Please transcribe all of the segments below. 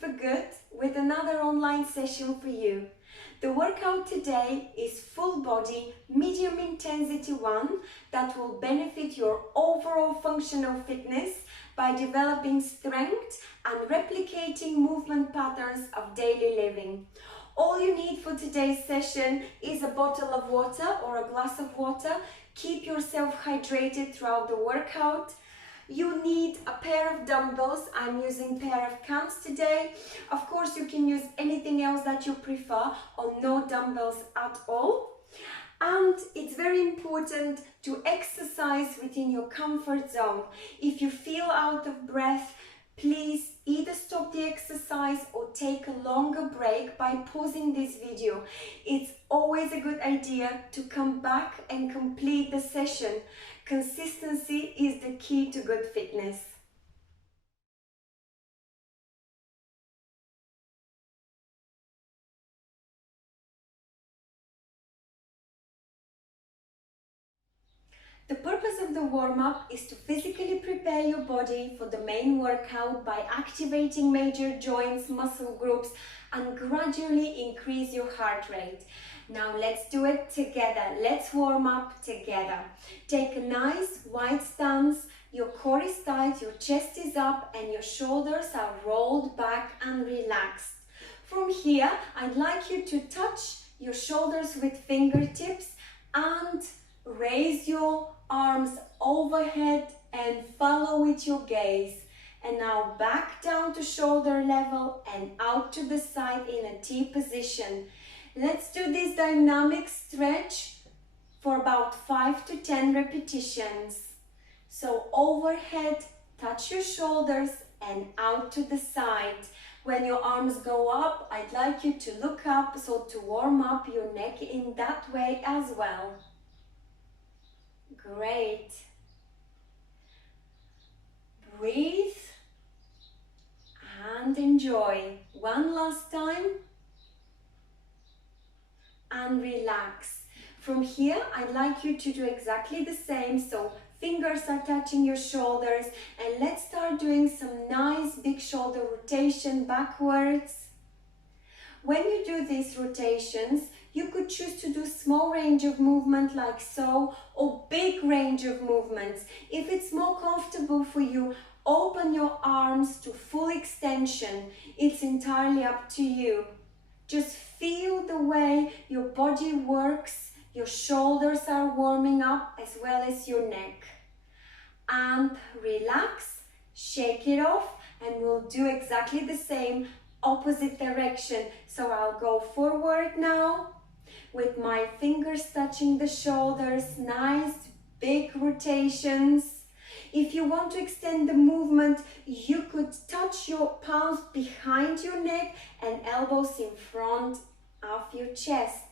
Fit for Good with another online session for you. The workout today is full body, medium intensity one that will benefit your overall functional fitness by developing strength and replicating movement patterns of daily living. All you need for today's session is a bottle of water or a glass of water. Keep yourself hydrated throughout the workout. You need a pair of dumbbells. I'm using a pair of cans today. Of course, you can use anything else that you prefer or no dumbbells at all. And it's very important to exercise within your comfort zone. If you feel out of breath, please either stop the exercise or take a longer break by pausing this video. It's always a good idea to come back and complete the session. Consistency is the key to good fitness. The purpose of the warm-up is to physically prepare your body for the main workout by activating major joints, muscle groups, and gradually increase your heart rate. Now let's do it together. Let's warm up together. Take a nice wide stance. Your core is tight, your chest is up, and your shoulders are rolled back and relaxed. From here, I'd like you to touch your shoulders with fingertips and raise your arms overhead and follow with your gaze. And now back down to shoulder level and out to the side in a T position. Let's do this dynamic stretch for about 5 to 10 repetitions. So overhead, touch your shoulders and out to the side. When your arms go up, I'd like you to look up, so to warm up your neck in that way as well. Great. Breathe and enjoy. One last time. And relax. From here, I'd like you to do exactly the same. So fingers are touching your shoulders, and let's start doing some nice big shoulder rotation backwards. When you do these rotations, you could choose to do small range of movement like so, or big range of movements. If it's more comfortable for you, open your arms to full extension. It's entirely up to you. Just feel the way your body works. Your shoulders are warming up as well as your neck. And relax, shake it off, and we'll do exactly the same opposite direction. So I'll go forward now with my fingers touching the shoulders, nice big rotations. If you want to extend the movement, you could touch your palms behind your neck and elbows in front of your chest.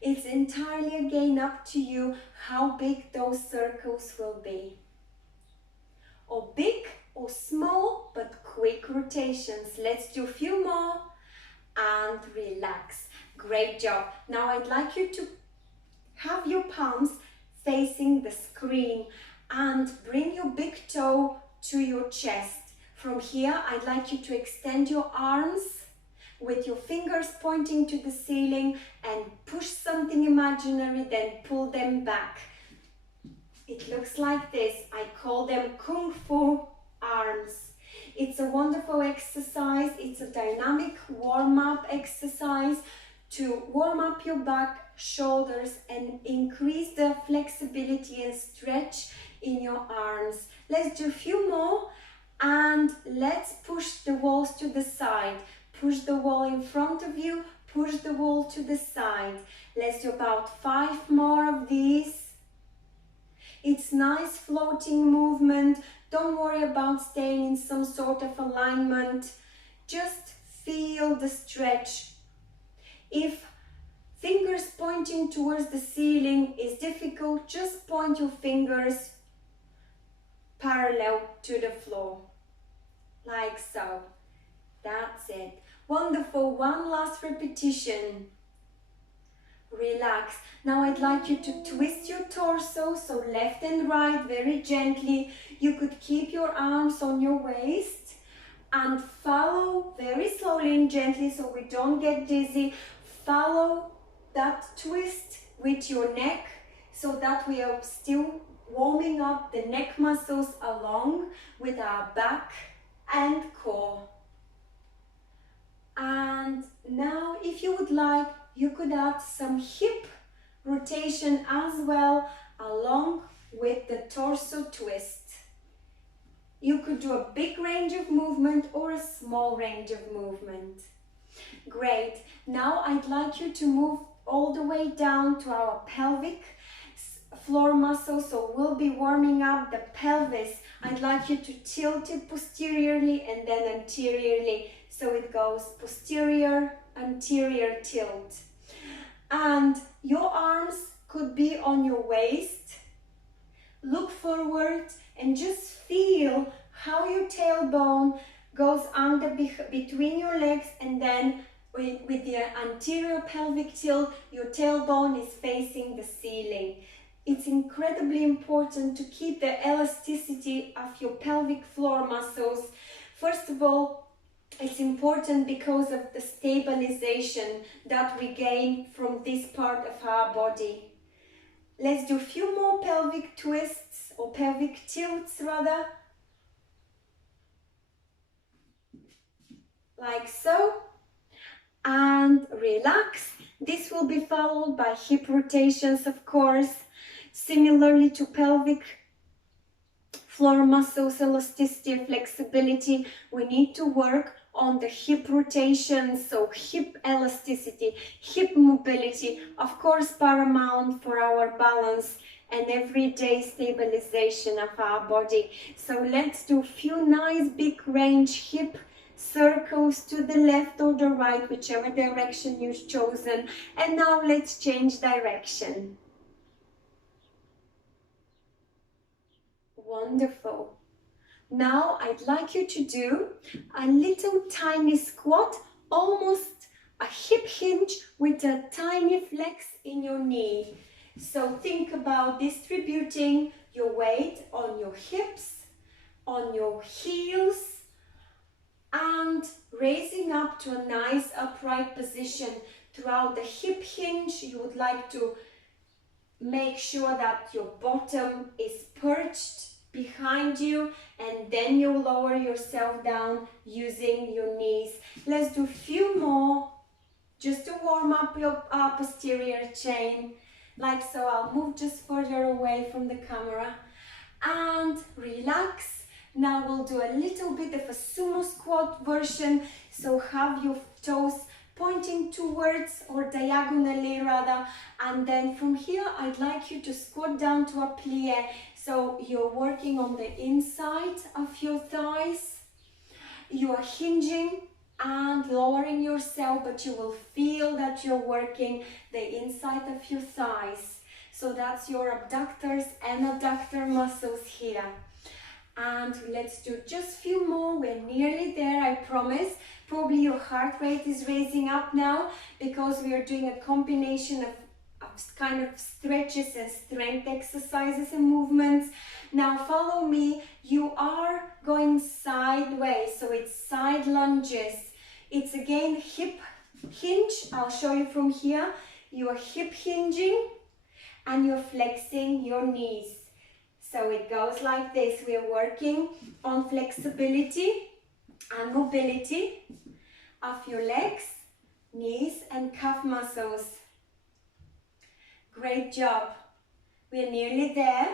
It's entirely again up to you how big those circles will be. Or big or small, but quick rotations. Let's do a few more and relax. Great job. Now I'd like you to have your palms facing the screen and bring your big toe to your chest. From here, I'd like you to extend your arms with your fingers pointing to the ceiling and push something imaginary, then pull them back. It looks like this. I call them Kung Fu arms. It's a wonderful exercise. It's a dynamic warm-up exercise to warm up your back, shoulders, and increase the flexibility and stretch in your arms. Let's do a few more, and let's push the walls to the side. Push the wall in front of you, push the wall to the side. Let's do about 5 more of these. It's nice floating movement. Don't worry about staying in some sort of alignment. Just feel the stretch. If fingers pointing towards the ceiling is difficult, just point your fingers parallel to the floor, like so. That's it. Wonderful. One last repetition. Relax. Now I'd like you to twist your torso, so left and right, very gently. You could keep your arms on your waist and follow very slowly and gently so we don't get dizzy. Follow that twist with your neck so that we are still warming up the neck muscles along with our back and core. And now, if you would like, you could add some hip rotation as well along with the torso twist. You could do a big range of movement or a small range of movement. Great. Now I'd like you to move all the way down to our pelvic floor muscle. So we'll be warming up the pelvis. I'd like you to tilt it posteriorly and then anteriorly. So it goes posterior, anterior tilt. And your arms could be on your waist. Look forward and just feel how your tailbone goes under between your legs, and then with the anterior pelvic tilt, your tailbone is facing the ceiling. It's incredibly important to keep the elasticity of your pelvic floor muscles. First of all, it's important because of the stabilization that we gain from this part of our body. Let's do a few more pelvic twists, or pelvic tilts rather. Like so. And relax. This will be followed by hip rotations, of course. Similarly to pelvic floor muscles, elasticity and flexibility, we need to work on the hip rotations, so hip elasticity, hip mobility, of course paramount for our balance and everyday stabilization of our body. So let's do a few nice big range hip circles to the left or the right, whichever direction you've chosen. And now let's change direction. Wonderful. Now I'd like you to do a little tiny squat, almost a hip hinge with a tiny flex in your knee. So think about distributing your weight on your hips, on your heels, and raising up to a nice upright position. Throughout the hip hinge, you would like to make sure that your bottom is perched behind you, and then you lower yourself down using your knees. Let's do a few more just to warm up your posterior chain, like so. I'll move just further away from the camera and relax. Now we'll do a little bit of a sumo squat version, so have your toes pointing towards, or diagonally rather, and then from here I'd like you to squat down to a plie. So you're working on the inside of your thighs, you are hinging and lowering yourself, but you will feel that you're working the inside of your thighs. So that's your abductors and adductor muscles here. And let's do just a few more. We're nearly there, I promise. Probably your heart rate is raising up now because we are doing a combination of kind of stretches and strength exercises and movements. Now follow me. You are going sideways, so it's side lunges. It's again hip hinge. I'll show you from here. You are hip hinging and you're flexing your knees. So it goes like this. We are working on flexibility and mobility of your legs, knees and calf muscles. Great job. We're nearly there.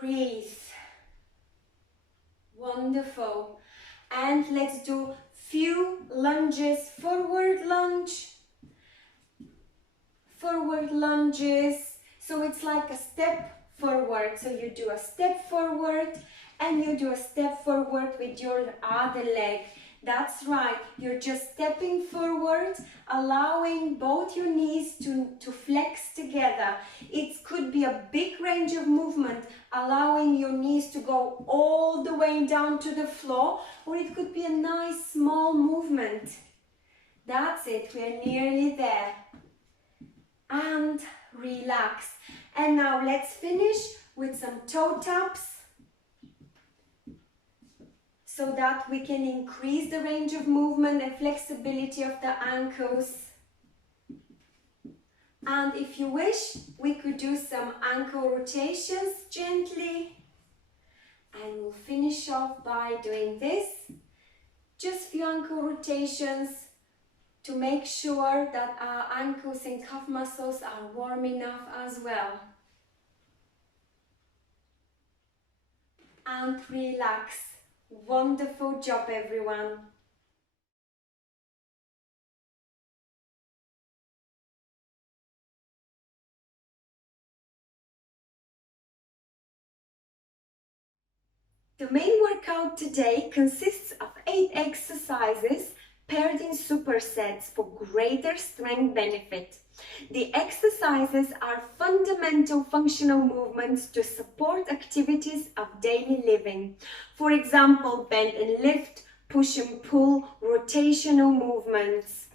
Breathe. Wonderful. And let's do few lunges. Forward lunge. Forward lunges. So it's like a step forward. So you do a step forward and you do a step forward with your other leg. That's right, you're just stepping forward, allowing both your knees to flex together. It could be a big range of movement, allowing your knees to go all the way down to the floor, or it could be a nice small movement. That's it, we're nearly there. And relax. And now let's finish with some toe taps. so that we can increase the range of movement and flexibility of the ankles. And if you wish, we could do some ankle rotations gently. And we'll finish off by doing this. Just few ankle rotations to make sure that our ankles and calf muscles are warm enough as well. And relax. Wonderful job, everyone. The main workout today consists of 8 exercises paired in supersets for greater strength benefit. The exercises are fundamental functional movements to support activities of daily living. For example, bend and lift, push and pull, rotational movements.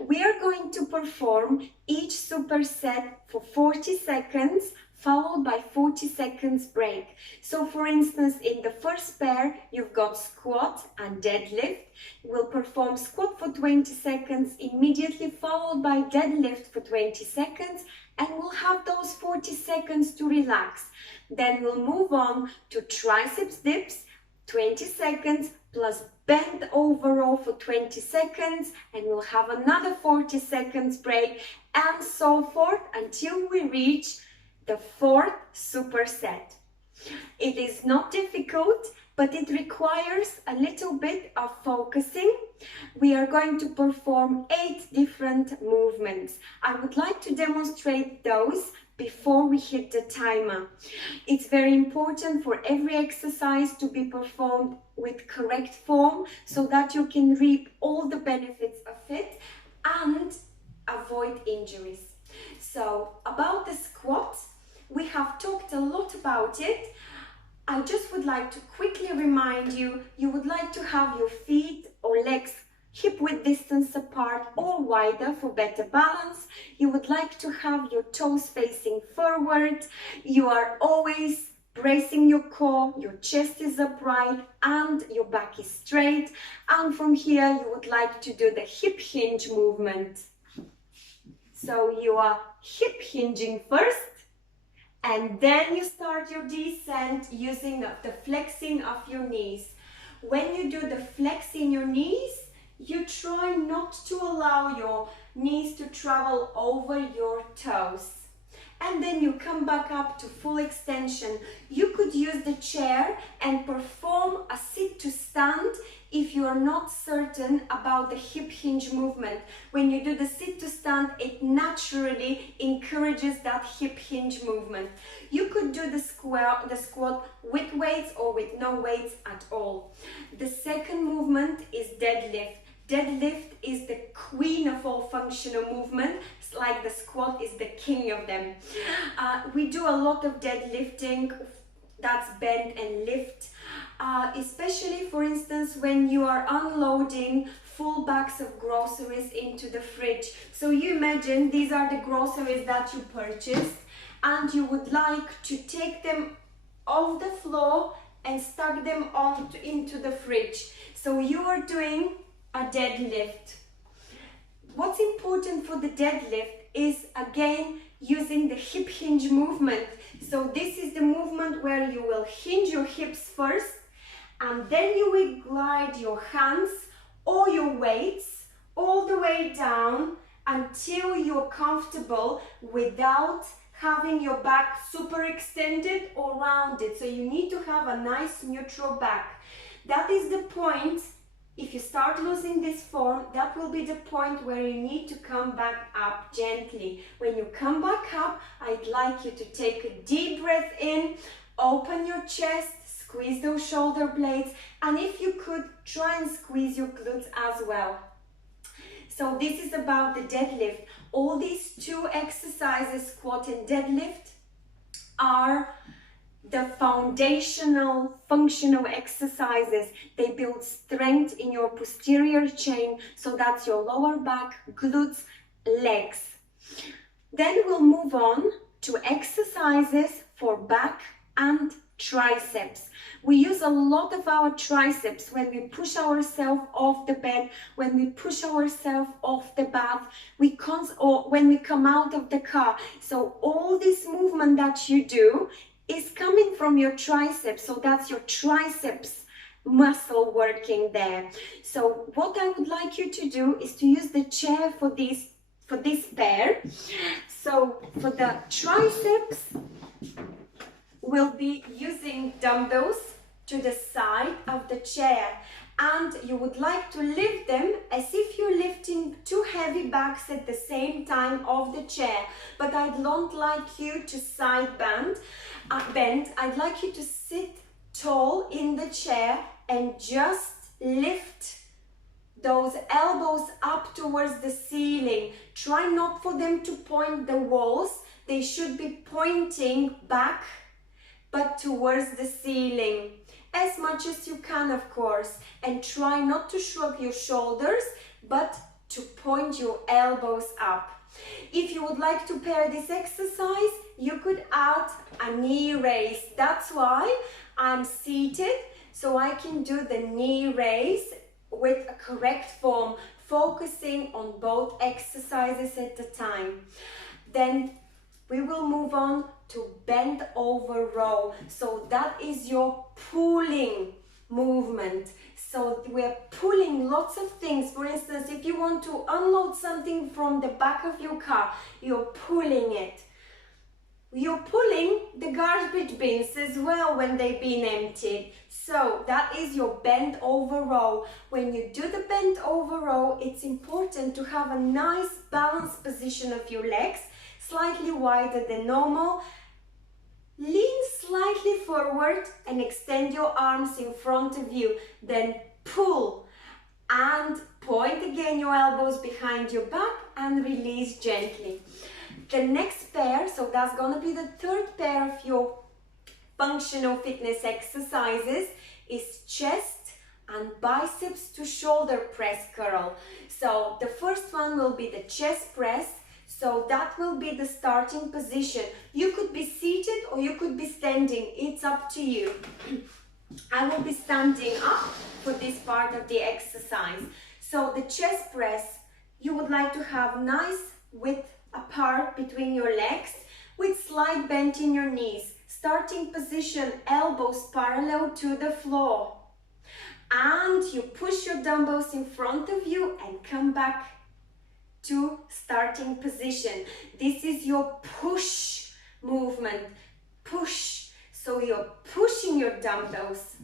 We are going to perform each superset for 40 seconds followed by 40 seconds break. So for instance, in the first pair, you've got squat and deadlift. We'll perform squat for 20 seconds, immediately followed by deadlift for 20 seconds, and we'll have those 40 seconds to relax. Then we'll move on to triceps dips, 20 seconds, plus bend over row for 20 seconds, and we'll have another 40 seconds break, and so forth until we reach the 4th superset. It is not difficult, but it requires a little bit of focusing. We are going to perform 8 different movements. I would like to demonstrate those before we hit the timer. It's very important for every exercise to be performed with correct form so that you can reap all the benefits of it and avoid injuries. So, about the squat, we have talked a lot about it. I just would like to quickly remind you, you would like to have your feet or legs hip-width distance apart or wider for better balance. You would like to have your toes facing forward. You are always bracing your core, your chest is upright and your back is straight. And from here, you would like to do the hip hinge movement. So you are hip hinging first, and then you start your descent using the flexing of your knees. When you do the flex in your knees, you try not to allow your knees to travel over your toes. And then you come back up to full extension. You could use the chair and perform a sit to stand if you are not certain about the hip hinge movement. When you do the sit to stand, it naturally encourages that hip hinge movement. You could do the squat with weights or with no weights at all. The second movement is deadlift. Deadlift is the queen of all functional movement. It's like the squat is the king of them. We do a lot of deadlifting, that's bend and lift, especially for instance when you are unloading full bags of groceries into the fridge. So you imagine these are the groceries that you purchased and you would like to take them off the floor and stuck them into the fridge. So you are doing a deadlift. What's important for the deadlift is again using the hip hinge movement. So this is the movement where you will hinge your hips first and then you will glide your hands or your weights all the way down until you're comfortable without having your back super extended or rounded. So you need to have a nice neutral back. That is the point. If you start losing this form, that will be the point where you need to come back up gently. When you come back up, I'd like you to take a deep breath in, open your chest, squeeze those shoulder blades, and if you could, try and squeeze your glutes as well. So this is about the deadlift. All these 2 exercises, squat and deadlift, are the foundational functional exercises. They build strength in your posterior chain, so that's your lower back, glutes, legs. Then we'll move on to exercises for back and triceps. We use a lot of our triceps when we push ourselves off the bed, when we push ourselves off the bath, or when we come out of the car. So all this movement that you do is coming from your triceps. So that's your triceps muscle working there. So what I would like you to do is to use the chair for this pair. So for the triceps, we'll be using dumbbells to the side of the chair, and you would like to lift them as if you're lifting two heavy bags at the same time of the chair. But I don't like you to side bend. I'd like you to sit tall in the chair and just lift those elbows up towards the ceiling. Try not for them to point the walls. They should be pointing back, but towards the ceiling. As much as you can, of course. And try not to shrug your shoulders, but to point your elbows up. If you would like to pair this exercise, you could add a knee raise. That's why I'm seated, so I can do the knee raise with a correct form, focusing on both exercises at a time. Then we will move on to bend over row. So that is your pulling movement. So we're pulling lots of things. For instance, if you want to unload something from the back of your car, you're pulling it. You're pulling the garbage bins as well when they've been emptied. So that is your bend over row. When you do the bend over row, it's important to have a nice balanced position of your legs, slightly wider than normal. Lean slightly forward and extend your arms in front of you. Then pull and point again your elbows behind your back and release gently. The next pair, so that's going to be the third pair of your functional fitness exercises, is chest and biceps to shoulder press curl. So the first one will be the chest press. So that will be the starting position. You could be seated or you could be standing. It's up to you. I will be standing up for this part of the exercise. So the chest press, you would like to have nice width apart between your legs with slight bend in your knees. Starting position, elbows parallel to the floor. And you push your dumbbells in front of you and come back to starting position. This is your push movement. Push. So you're pushing your dumbbells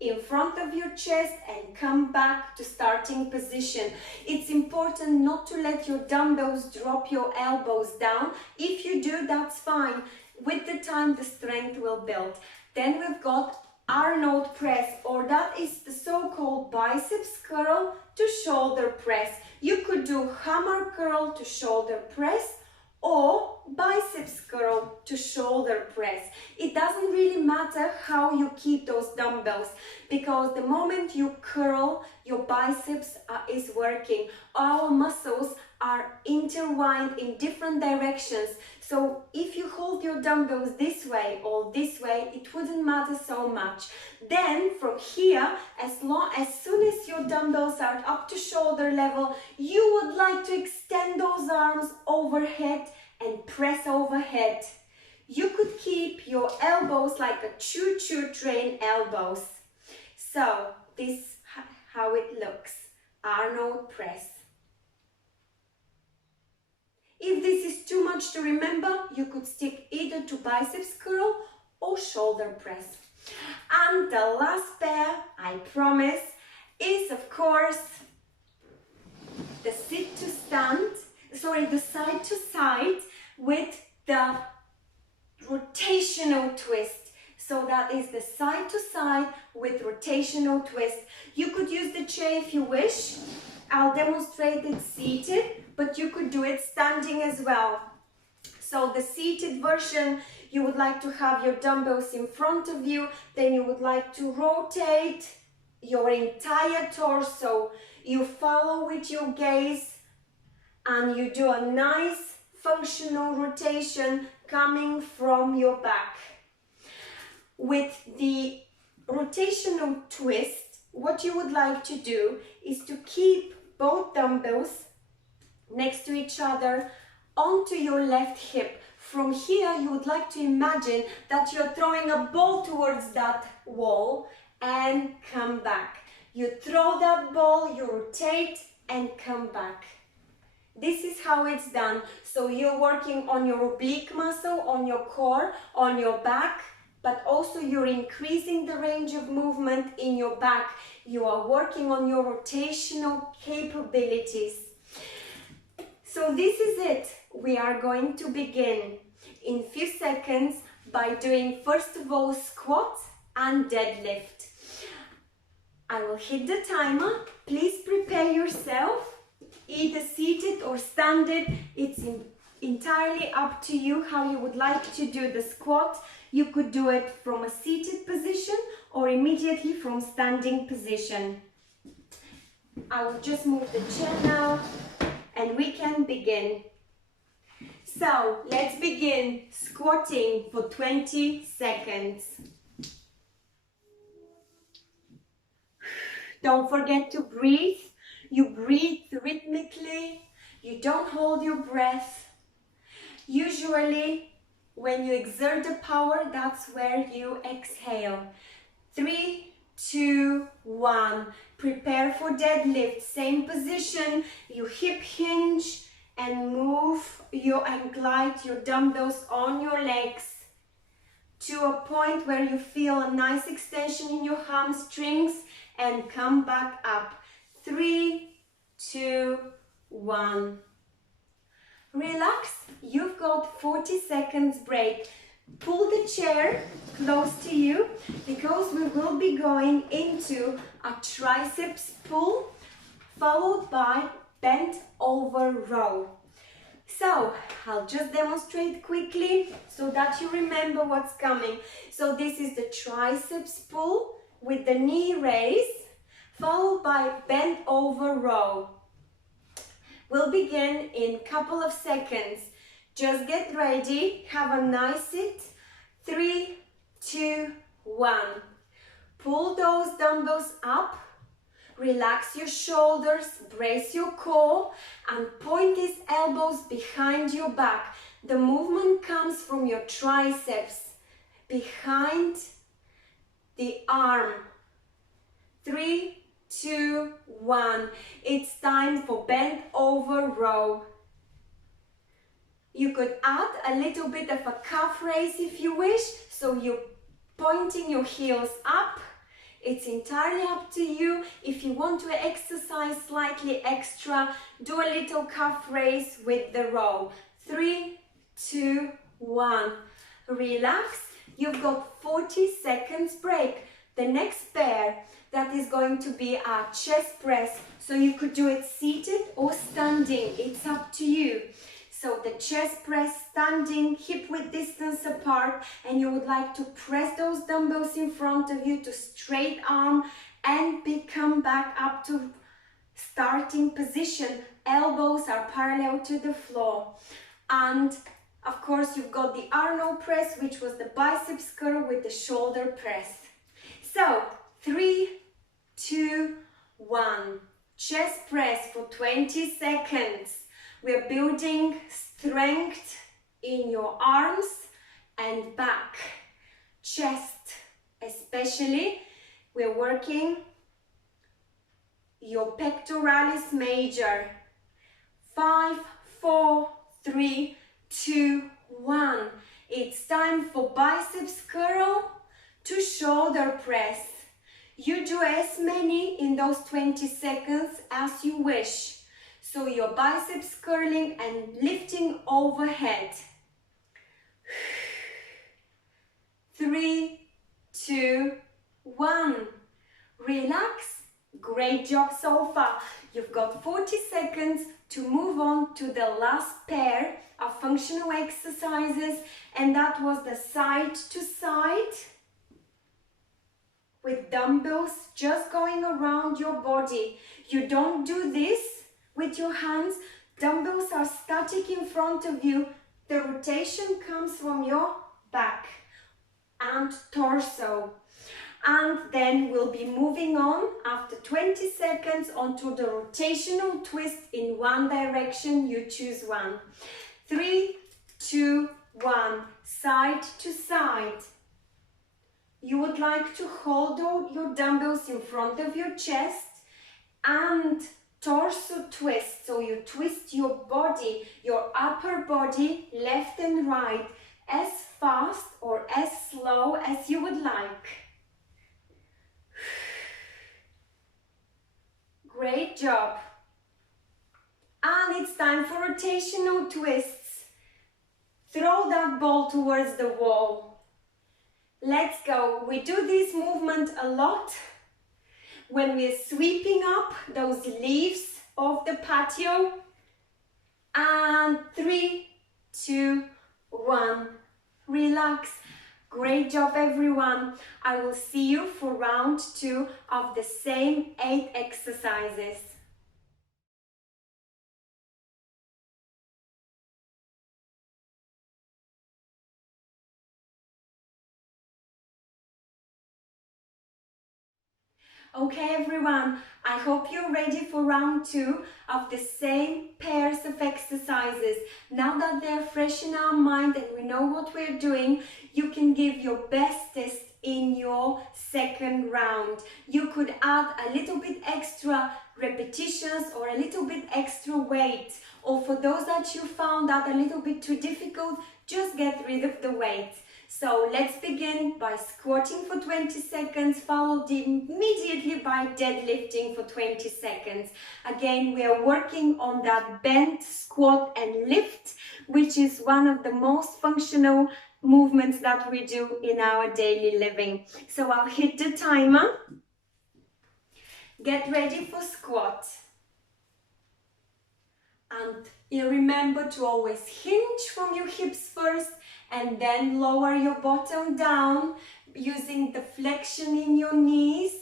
in front of your chest and come back to starting position. It's important not to let your dumbbells drop your elbows down. If you do, that's fine. With the time, the strength will build. Then we've got Arnold press, or that is the so-called biceps curl to shoulder press. You could do hammer curl to shoulder press or biceps curl to shoulder press. It doesn't really matter how you keep those dumbbells, because the moment you curl, your biceps is working. Our muscles are intertwined in different directions. So if you hold your dumbbells this way or this way, it wouldn't matter so much. Then from here, as soon as your dumbbells are up to shoulder level, you would like to extend those arms overhead and press overhead. You could keep your elbows like a choo-choo train elbows. So this is how it looks. Arnold press. If this is too much to remember, you could stick either to biceps curl or shoulder press. And the last pair, I promise, is of course the the side to side with the rotational twist. So that is the side to side with rotational twist. You could use the chair if you wish. I'll demonstrate it seated, but you could do it standing as well. So the seated version, you would like to have your dumbbells in front of you, then you would like to rotate your entire torso. You follow with your gaze and you do a nice functional rotation coming from your back. With the rotational twist, what you would like to do is to keep both dumbbells next to each other onto your left hip. From here, you would like to imagine that you're throwing a ball towards that wall and come back. You throw that ball, you rotate and come back. This is how it's done. So you're working on your oblique muscle, on your core, on your back, but also you're increasing the range of movement in your back. You are working on your rotational capabilities. So this is it. We are going to begin in a few seconds by doing first of all squat and deadlift. I will hit the timer. Please prepare yourself, either seated or standing. It's entirely up to you how you would like to do the squat. You could do it from a seated position or immediately from standing position. I will just move the chair now and we can begin. So let's begin squatting for 20 seconds. Don't forget to breathe. You breathe rhythmically. You don't hold your breath. Usually, when you exert the power, that's where you exhale. 3, 2, 1. Prepare for deadlift. Same position. You hip hinge and move and glide your dumbbells on your legs to a point where you feel a nice extension in your hamstrings and come back up. 3, 2, 1. Relax. You've got 40 seconds break. Pull the chair close to you because we will be going into a triceps pull followed by bent over row. So I'll just demonstrate quickly so that you remember what's coming. So this is the triceps pull with the knee raise followed by bent over row. We'll begin in a couple of seconds. Just get ready, have a nice sit. 3, 2, 1. Pull those dumbbells up, relax your shoulders, brace your core, and point these elbows behind your back. The movement comes from your triceps, behind the arm. 3, 2, 1. It's time for bent over row. You could add a little bit of a calf raise if you wish, so you're pointing your heels up. It's entirely up to you. If you want to exercise slightly extra, do a little calf raise with the row. 3, 2, 1. Relax. You've got 40 seconds break. The next pair, that is going to be our chest press. So you could do it seated or standing. It's up to you. So the chest press, standing, hip width distance apart, and you would like to press those dumbbells in front of you to straight arm and come back up to starting position. Elbows are parallel to the floor. And of course, you've got the Arnold press, which was the biceps curl with the shoulder press. So 3, 2, 1. Chest press for 20 seconds. We're building strength in your arms and back, chest especially. We're working your pectoralis major. 5, 4, 3, 2, 1. It's time for biceps curl to shoulder press. You do as many in those 20 seconds as you wish. So your biceps curling and lifting overhead. 3, 2, 1. Relax. Great job so far. You've got 40 seconds to move on to the last pair of functional exercises, and that was the side to side with dumbbells just going around your body. You don't do this with your hands. Dumbbells are static in front of you. The rotation comes from your back. and torso. And then we'll be moving on after 20 seconds onto the rotational twist in one direction. You choose one. 3, 2, 1. Side to side. You would like to hold your dumbbells in front of your chest and torso twist. So you twist your body, your upper body, left and right, as fast or as slow as you would like. Great job. And it's time for rotational twists. Throw that ball towards the wall. Let's go. We do this movement a lot when we're sweeping up those leaves of the patio. And 3, 2, 1. Relax. Great job, everyone. I will see you for round 2 of the same 8 exercises. Okay, everyone, I hope you're ready for round 2 of the same pairs of exercises. Now that they're fresh in our mind and we know what we're doing, you can give your bestest in your second round. You could add a little bit extra repetitions or a little bit extra weight, or for those that you found that a little bit too difficult, just get rid of the weight. So let's begin by squatting for 20 seconds, followed immediately by deadlifting for 20 seconds. Again, we are working on that bend, squat and lift, which is one of the most functional movements that we do in our daily living. So I'll hit the timer. Get ready for squat. And you remember to always hinge from your hips first and then lower your bottom down using the flexion in your knees.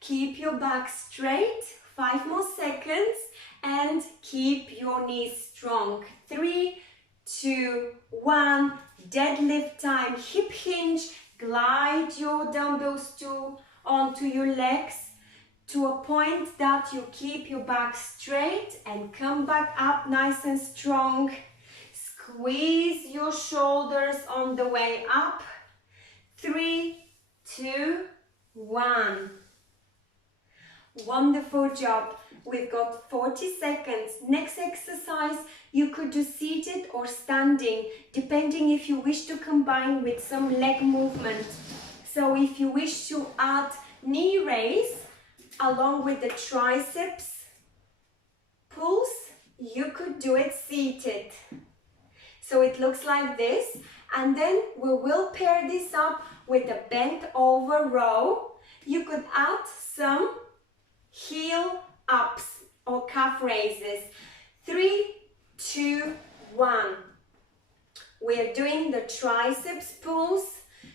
Keep your back straight. 5 more seconds and keep your knees strong. 3, 2, 1. Deadlift time. Hip hinge. Glide your dumbbells onto your legs to a point that you keep your back straight and come back up nice and strong. Squeeze your shoulders on the way up. 3, 2, 1. Wonderful job. We've got 40 seconds. Next exercise, you could do seated or standing, depending if you wish to combine with some leg movement. So if you wish to add knee raise along with the triceps pulls, you could do it seated. So it looks like this, and then we will pair this up with a bent over row. You could add some heel ups or calf raises. 3, 2, 1. We're doing the triceps pulls.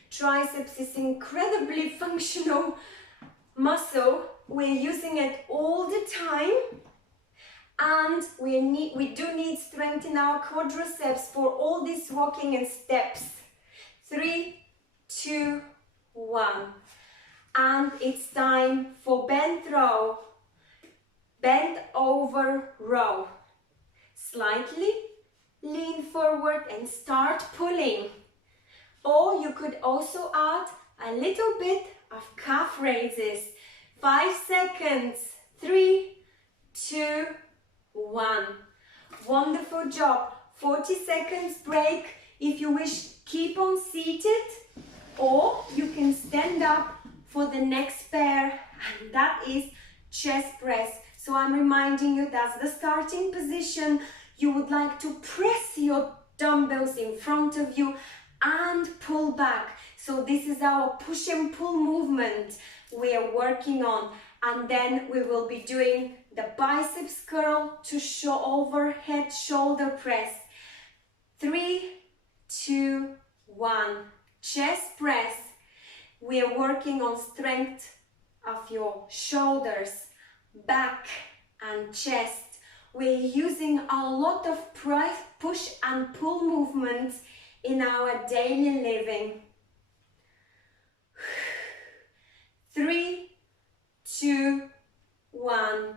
Triceps is incredibly functional muscle. We're using it all the time. And we do need strength in our quadriceps for all this walking and steps. 3, 2, 1. And it's time for bent row. Bend over row. Slightly lean forward and start pulling. Or you could also add a little bit of calf raises. 5 seconds. 3, 2, 1. Wonderful job. 40 seconds break. If you wish, keep on seated, or you can stand up for the next pair, and that is chest press. So I'm reminding you that's the starting position. You would like to press your dumbbells in front of you and pull back. So this is our push and pull movement we are working on. And then we will be doing the biceps curl to overhead shoulder press. 3, 2, 1. Chest press. We are working on strength of your shoulders, back and chest. We're using a lot of push and pull movements in our daily living. 3, 2, 1.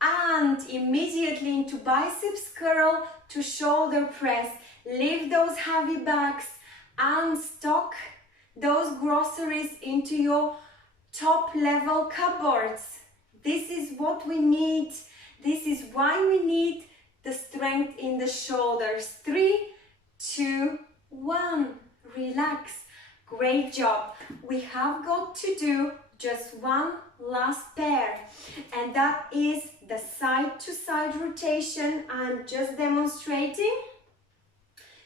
And immediately into biceps curl to shoulder press. Lift those heavy bags and stock those groceries into your top level cupboards. This is what we need. This is why we need the strength in the shoulders. 3, 2, 1. Relax. Great job. We have got to do just one last pair, and that is the side to side rotation. I'm just demonstrating.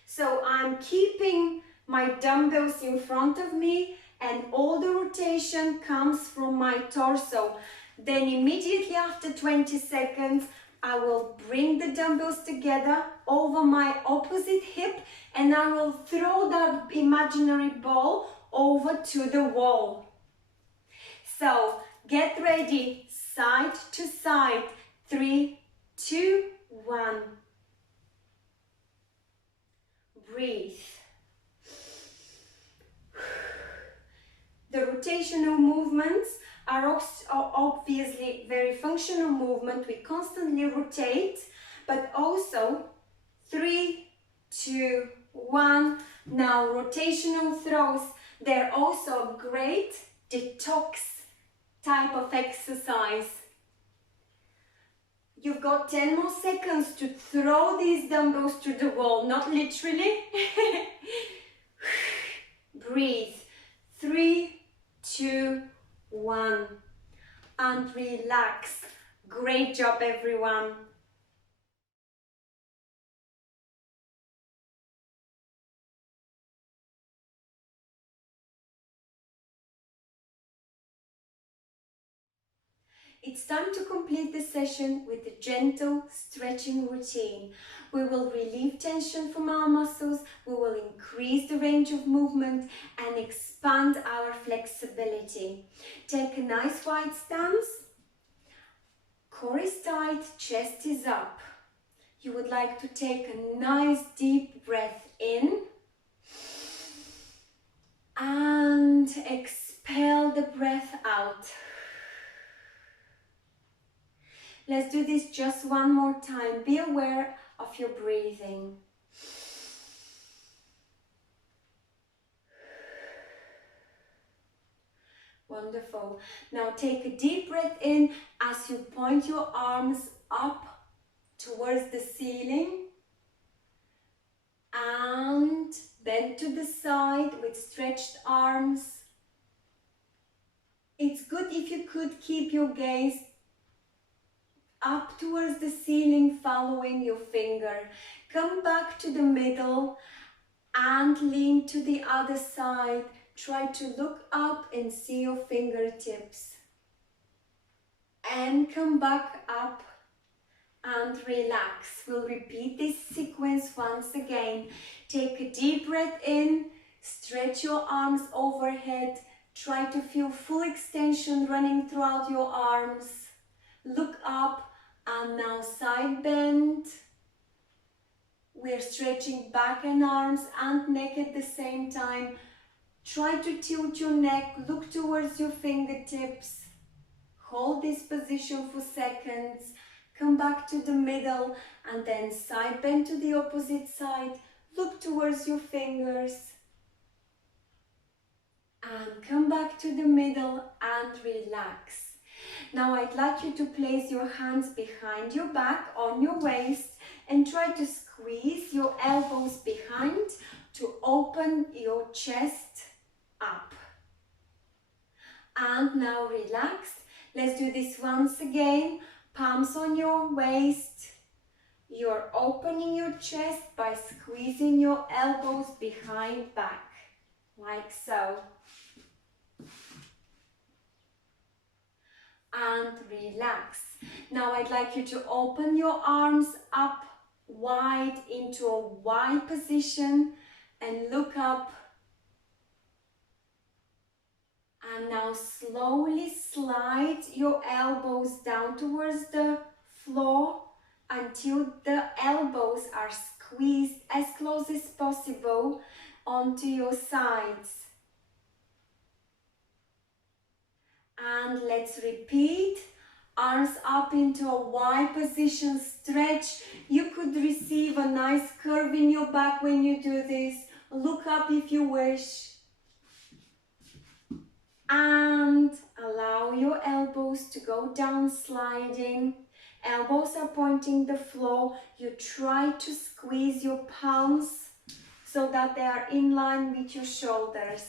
So I'm keeping my dumbbells in front of me and all the rotation comes from my torso. Then immediately after 20 seconds, I will bring the dumbbells together over my opposite hip and I will throw that imaginary ball over to the wall. So get ready, side to side, 3, 2, 1. Breathe. The rotational movements are obviously very functional movement. We constantly rotate, but also 3, 2, 1. Now rotational throws, they're also a great detox type of exercise. You've got 10 more seconds to throw these dumbbells to the wall, not literally. Breathe. 3, 2, 1. And relax. Great job, everyone. It's time to complete the session with a gentle stretching routine. We will relieve tension from our muscles, we will increase the range of movement and expand our flexibility. Take a nice wide stance. Core is tight, chest is up. You would like to take a nice deep breath in and expel the breath out. Let's do this just one more time. Be aware of your breathing. Wonderful. Now take a deep breath in as you point your arms up towards the ceiling and bend to the side with stretched arms. It's good if you could keep your gaze up towards the ceiling, following your finger. Come back to the middle and lean to the other side. Try to look up and see your fingertips. And come back up and relax. We'll repeat this sequence once again. Take a deep breath in, stretch your arms overhead. Try to feel full extension running throughout your arms. Look up. And now side bend. We're stretching back and arms and neck at the same time. Try to tilt your neck, look towards your fingertips. Hold this position for seconds. Come back to the middle and then side bend to the opposite side. Look towards your fingers. And come back to the middle and relax. Now I'd like you to place your hands behind your back on your waist and try to squeeze your elbows behind to open your chest up. And now relax. Let's do this once again. Palms on your waist. You're opening your chest by squeezing your elbows behind back, like so. And relax. Now I'd like you to open your arms up wide into a wide position and look up. And now slowly slide your elbows down towards the floor until the elbows are squeezed as close as possible onto your sides. And let's repeat. Arms up into a Y position, stretch. You could receive a nice curve in your back when you do this. Look up if you wish. And allow your elbows to go down, sliding. Elbows are pointing the floor. You try to squeeze your palms so that they are in line with your shoulders.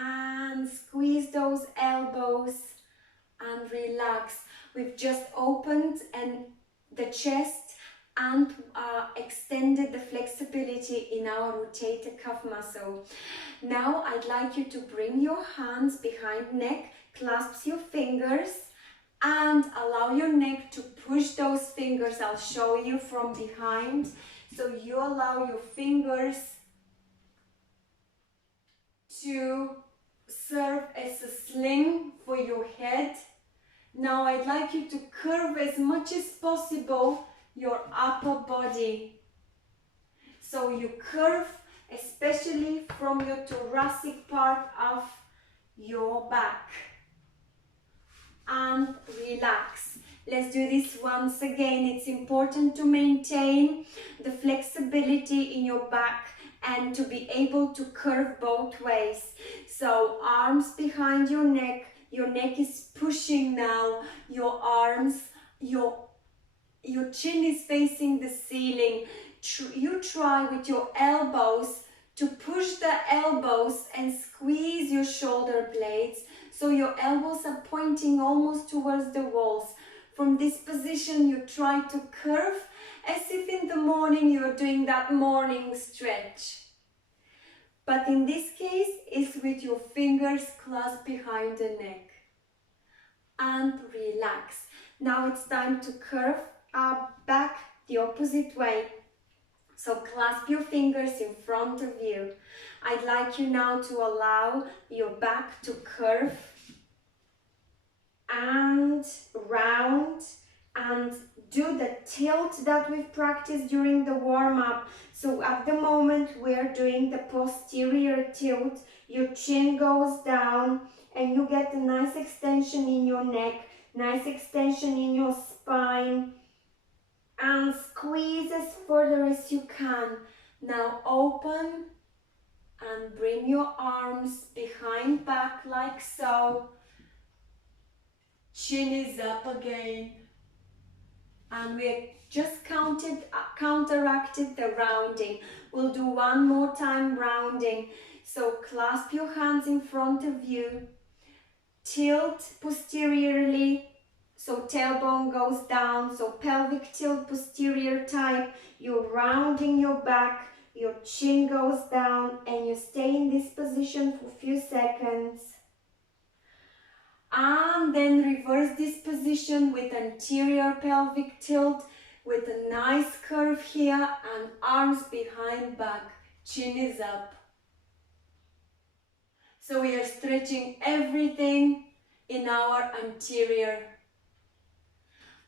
And squeeze those elbows and relax. We've just opened the chest and extended the flexibility in our rotator cuff muscle. Now I'd like you to bring your hands behind neck, clasp your fingers and allow your neck to push those fingers. I'll show you from behind. So you allow your fingers to serve as a sling for your head. Now I'd like you to curve as much as possible your upper body. So you curve especially from your thoracic part of your back. And relax. Let's do this once again. It's important to maintain the flexibility in your back and to be able to curve both ways. So arms behind your neck is pushing now, your arms, your chin is facing the ceiling. You try with your elbows to push the elbows and squeeze your shoulder blades so your elbows are pointing almost towards the walls. From this position you try to curve as if in the morning you're doing that morning stretch. But in this case it's with your fingers clasped behind the neck. And relax. Now it's time to curve back the opposite way. So clasp your fingers in front of you. I'd like you now to allow your back to curve and round and do the tilt that we've practiced during the warm-up. So at the moment we're doing the posterior tilt. Your chin goes down and you get a nice extension in your neck, nice extension in your spine. And squeeze as further as you can. Now open and bring your arms behind back like so. Chin is up again. And we just counteracted the rounding. We'll do one more time rounding. So clasp your hands in front of you. Tilt posteriorly. So tailbone goes down, so pelvic tilt, posterior type. You're rounding your back, your chin goes down, and you stay in this position for a few seconds. And then reverse this position with anterior pelvic tilt, with a nice curve here, and arms behind back, chin is up. So we are stretching everything in our anterior.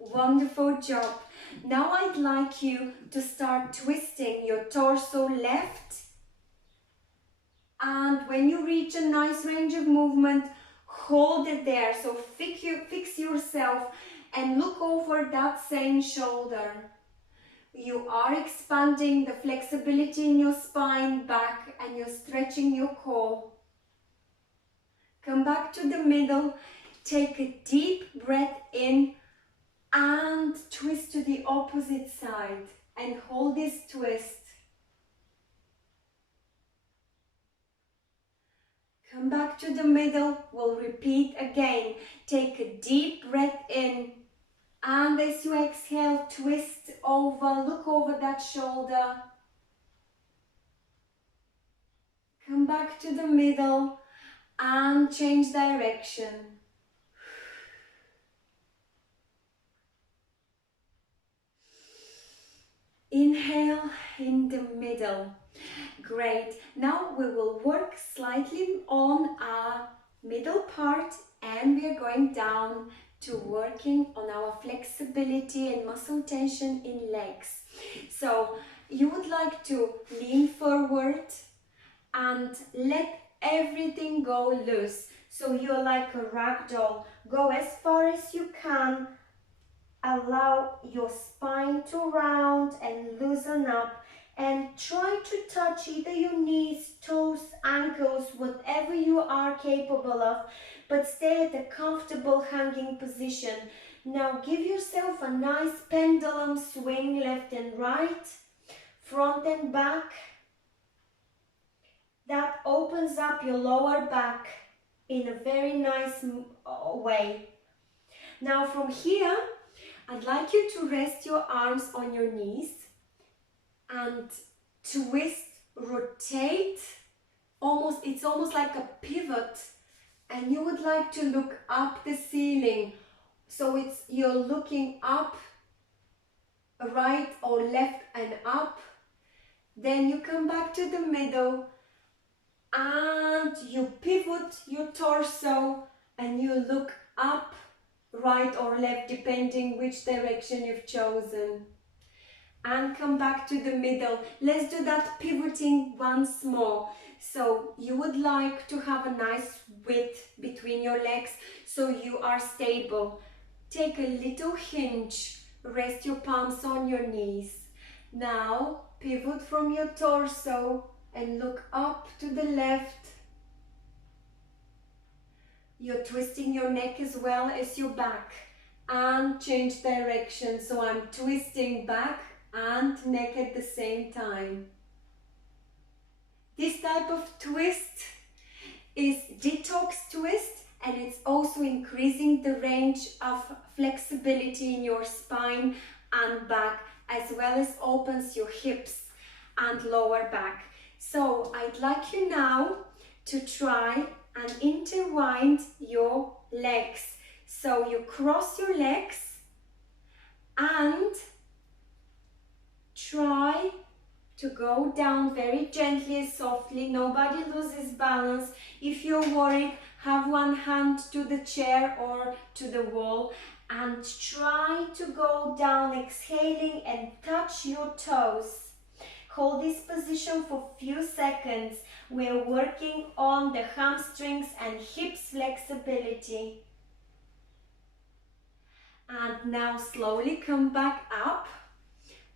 Wonderful job. Now I'd like you to start twisting your torso left, and when you reach a nice range of movement, hold it there. So fix yourself and look over that same shoulder. You are expanding the flexibility in your spine back and you're stretching your core. Come back to the middle, take a deep breath in and twist to the opposite side and hold this twist. Come back to the middle, we'll repeat again. Take a deep breath in and as you exhale, twist over, look over that shoulder. Come back to the middle and change direction. Inhale in the middle. Great. Now we will work slightly on our middle part and we are going down to working on our flexibility and muscle tension in legs. So you would like to lean forward and let everything go loose. So you're like a rag doll. Go as far as you can. Allow your spine to round and loosen up, and try to touch either your knees, toes, ankles, whatever you are capable of, but stay at a comfortable hanging position. Now give yourself a nice pendulum swing left and right, front and back. That opens up your lower back in a very nice way. Now from here, I'd like you to rest your arms on your knees and twist, rotate, it's almost like a pivot, and you would like to look up the ceiling. So you're looking up, right or left and up. Then you come back to the middle and you pivot your torso and you look up, right or left, depending which direction you've chosen. And come back to the middle. Let's do that pivoting once more. So you would like to have a nice width between your legs so you are stable. Take a little hinge, rest your palms on your knees. Now pivot from your torso and look up to the left. You're twisting your neck as well as your back, and change direction. So I'm twisting back and neck at the same time. This type of twist is detox twist, and it's also increasing the range of flexibility in your spine and back, as well as opens your hips and lower back. So I'd like you now to try and intertwine your legs. So you cross your legs and try to go down very gently, softly. Nobody loses balance. If you're worried, have one hand to the chair or to the wall and try to go down, exhaling and touch your toes. Hold this position for a few seconds. We're working on the hamstrings and hips flexibility. And now slowly come back up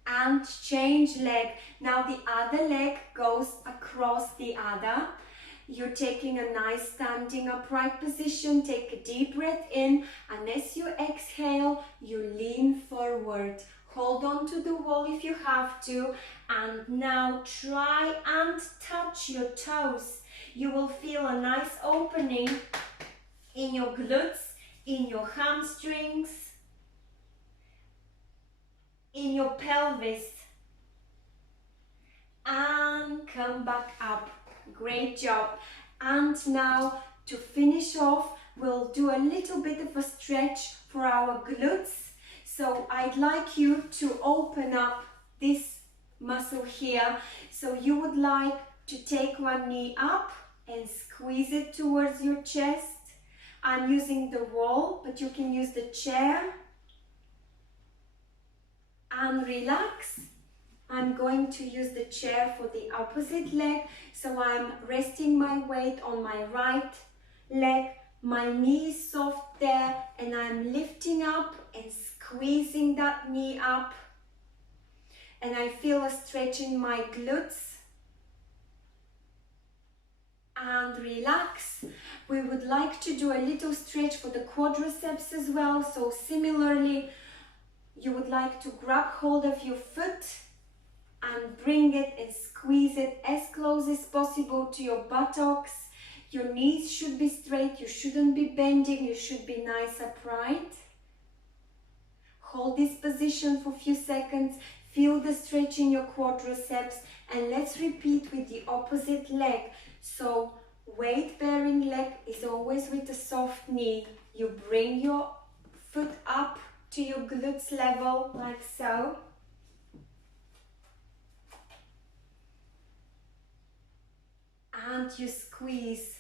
and change leg. Now the other leg goes across the other. You're taking a nice standing upright position. Take a deep breath in, and as you exhale, you lean forward. Hold on to the wall if you have to, and now try and touch your toes. You will feel a nice opening in your glutes, in your hamstrings, in your pelvis, and come back up. Great job. And now to finish off, we'll do a little bit of a stretch for our glutes. So I'd like you to open up this muscle here. So you would like to take one knee up and squeeze it towards your chest. I'm using the wall, but you can use the chair. And relax. I'm going to use the chair for the opposite leg. So I'm resting my weight on my right leg. My knee is soft there, and I'm lifting up and squeezing that knee up. And I feel a stretch in my glutes. And relax. We would like to do a little stretch for the quadriceps as well. So similarly, you would like to grab hold of your foot and bring it and squeeze it as close as possible to your buttocks. Your knees should be straight, you shouldn't be bending, you should be nice upright. Hold this position for a few seconds, feel the stretch in your quadriceps, and let's repeat with the opposite leg. So weight-bearing leg is always with a soft knee. You bring your foot up to your glutes level, like so. And you squeeze.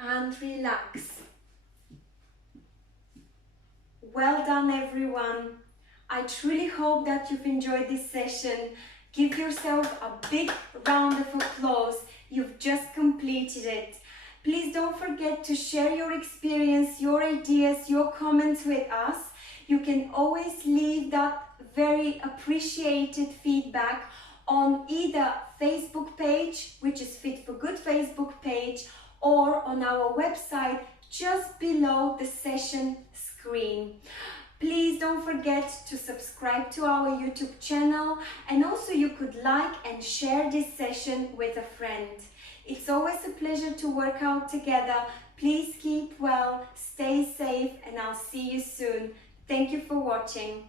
And relax. Well done, everyone. I truly hope that you've enjoyed this session. Give yourself a big round of applause. You've just completed it. Please don't forget to share your experience, your ideas, your comments with us. You can always leave that very appreciated feedback on either Facebook page, which is Fit for Good Facebook page, or on our website just below the session screen. Please don't forget to subscribe to our YouTube channel, and also you could like and share this session with a friend. It's always a pleasure to work out together. Please keep well, stay safe, and I'll see you soon. Thank you for watching.